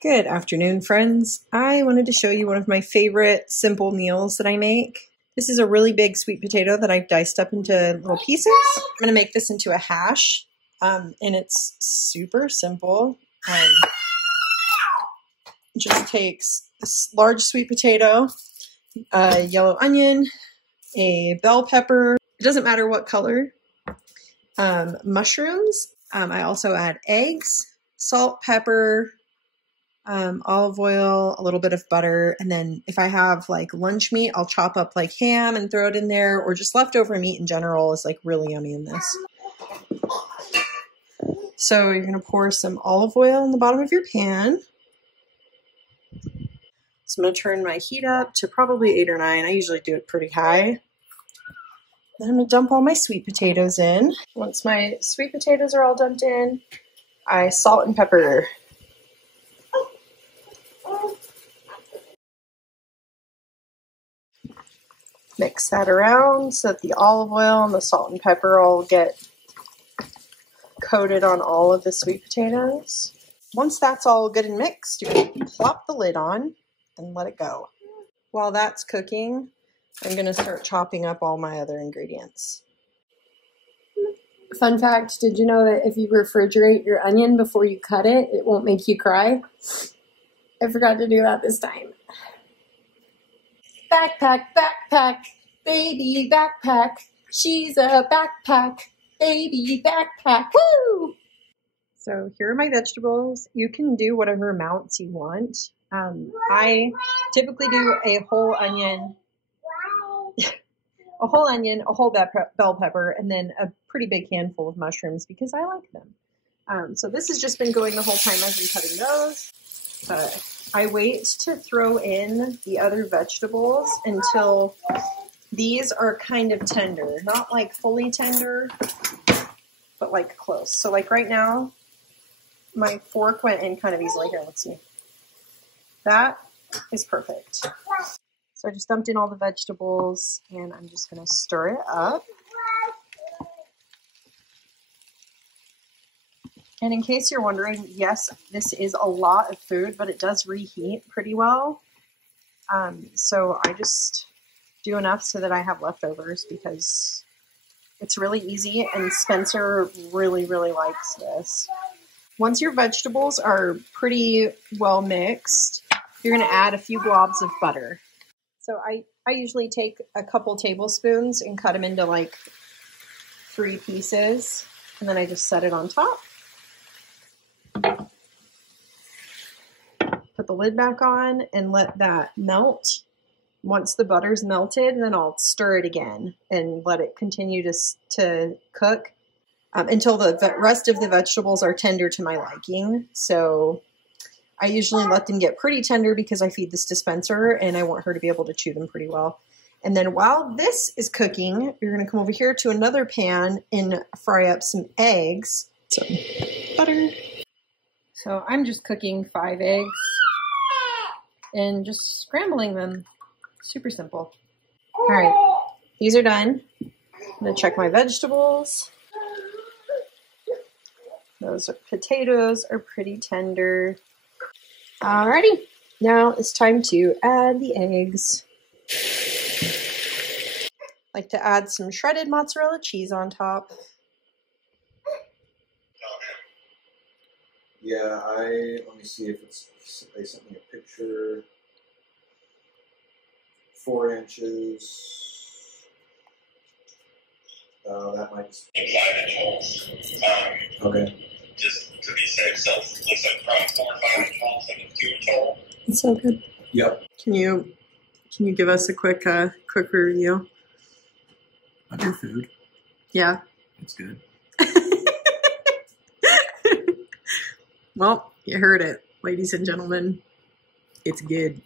Good afternoon, friends. I wanted to show you one of my favorite simple meals that I make. This is a really big sweet potato that I've diced up into little pieces. I'm going to make this into a hash, and it's super simple. It just takes this large sweet potato, a yellow onion, a bell pepper, it doesn't matter what color, mushrooms. I also add eggs, salt, pepper, olive oil, a little bit of butter, and then if I have like lunch meat, I'll chop up like ham and throw it in there, or just leftover meat in general is like really yummy in this. So you're going to pour some olive oil in the bottom of your pan. So I'm going to turn my heat up to probably 8 or 9. I usually do it pretty high. Then I'm going to dump all my sweet potatoes in. Once my sweet potatoes are all dumped in, I salt and pepper. Mix that around so that the olive oil and the salt and pepper all get coated on all of the sweet potatoes. Once that's all good and mixed, you're going to plop the lid on and let it go. While that's cooking, I'm going to start chopping up all my other ingredients. Fun fact, did you know that if you refrigerate your onion before you cut it, it won't make you cry? I forgot to do that this time. Backpack, backpack, baby backpack. She's a backpack, baby backpack. Woo! So here are my vegetables. You can do whatever amounts you want. I typically do a whole onion, a whole bell pepper, and then a pretty big handful of mushrooms because I like them. So this has just been going the whole time I've been cutting those. I wait to throw in the other vegetables until these are kind of tender. Not like fully tender, but like close. So like right now, my fork went in kind of easily. Here, let's see. That is perfect. So I just dumped in all the vegetables and I'm just going to stir it up. And in case you're wondering, yes, this is a lot of food, but it does reheat pretty well. So I just do enough so that I have leftovers because it's really easy and Spencer really, really likes this. Once your vegetables are pretty well mixed, you're going to add a few globs of butter. So I usually take a couple tablespoons and cut them into like 3 pieces, and then I just set it on top. Put the lid back on and let that melt. Once the butter's melted, then I'll stir it again and let it continue to cook until the rest of the vegetables are tender to my liking. So I usually let them get pretty tender because I feed this to Spencer and I want her to be able to chew them pretty well. And then while this is cooking, you're going to come over here to another pan and fry up some eggs. Some butter. So I'm just cooking 5 eggs and just scrambling them. Super simple. All right, these are done. I'm going to check my vegetables. Those potatoes are pretty tender. Alrighty, now it's time to add the eggs. I like to add some shredded mozzarella cheese on top. Yeah, let me see if they sent me a picture. 4 inches. That might just be 5-inch holes. Okay. Just to be safe, so it looks like probably 4 or 5-inch holes and a 2-inch hole. It's so good. Yep. Can you give us a quick review of your food? Yeah. It's good. Well, you heard it, ladies and gentlemen. It's good.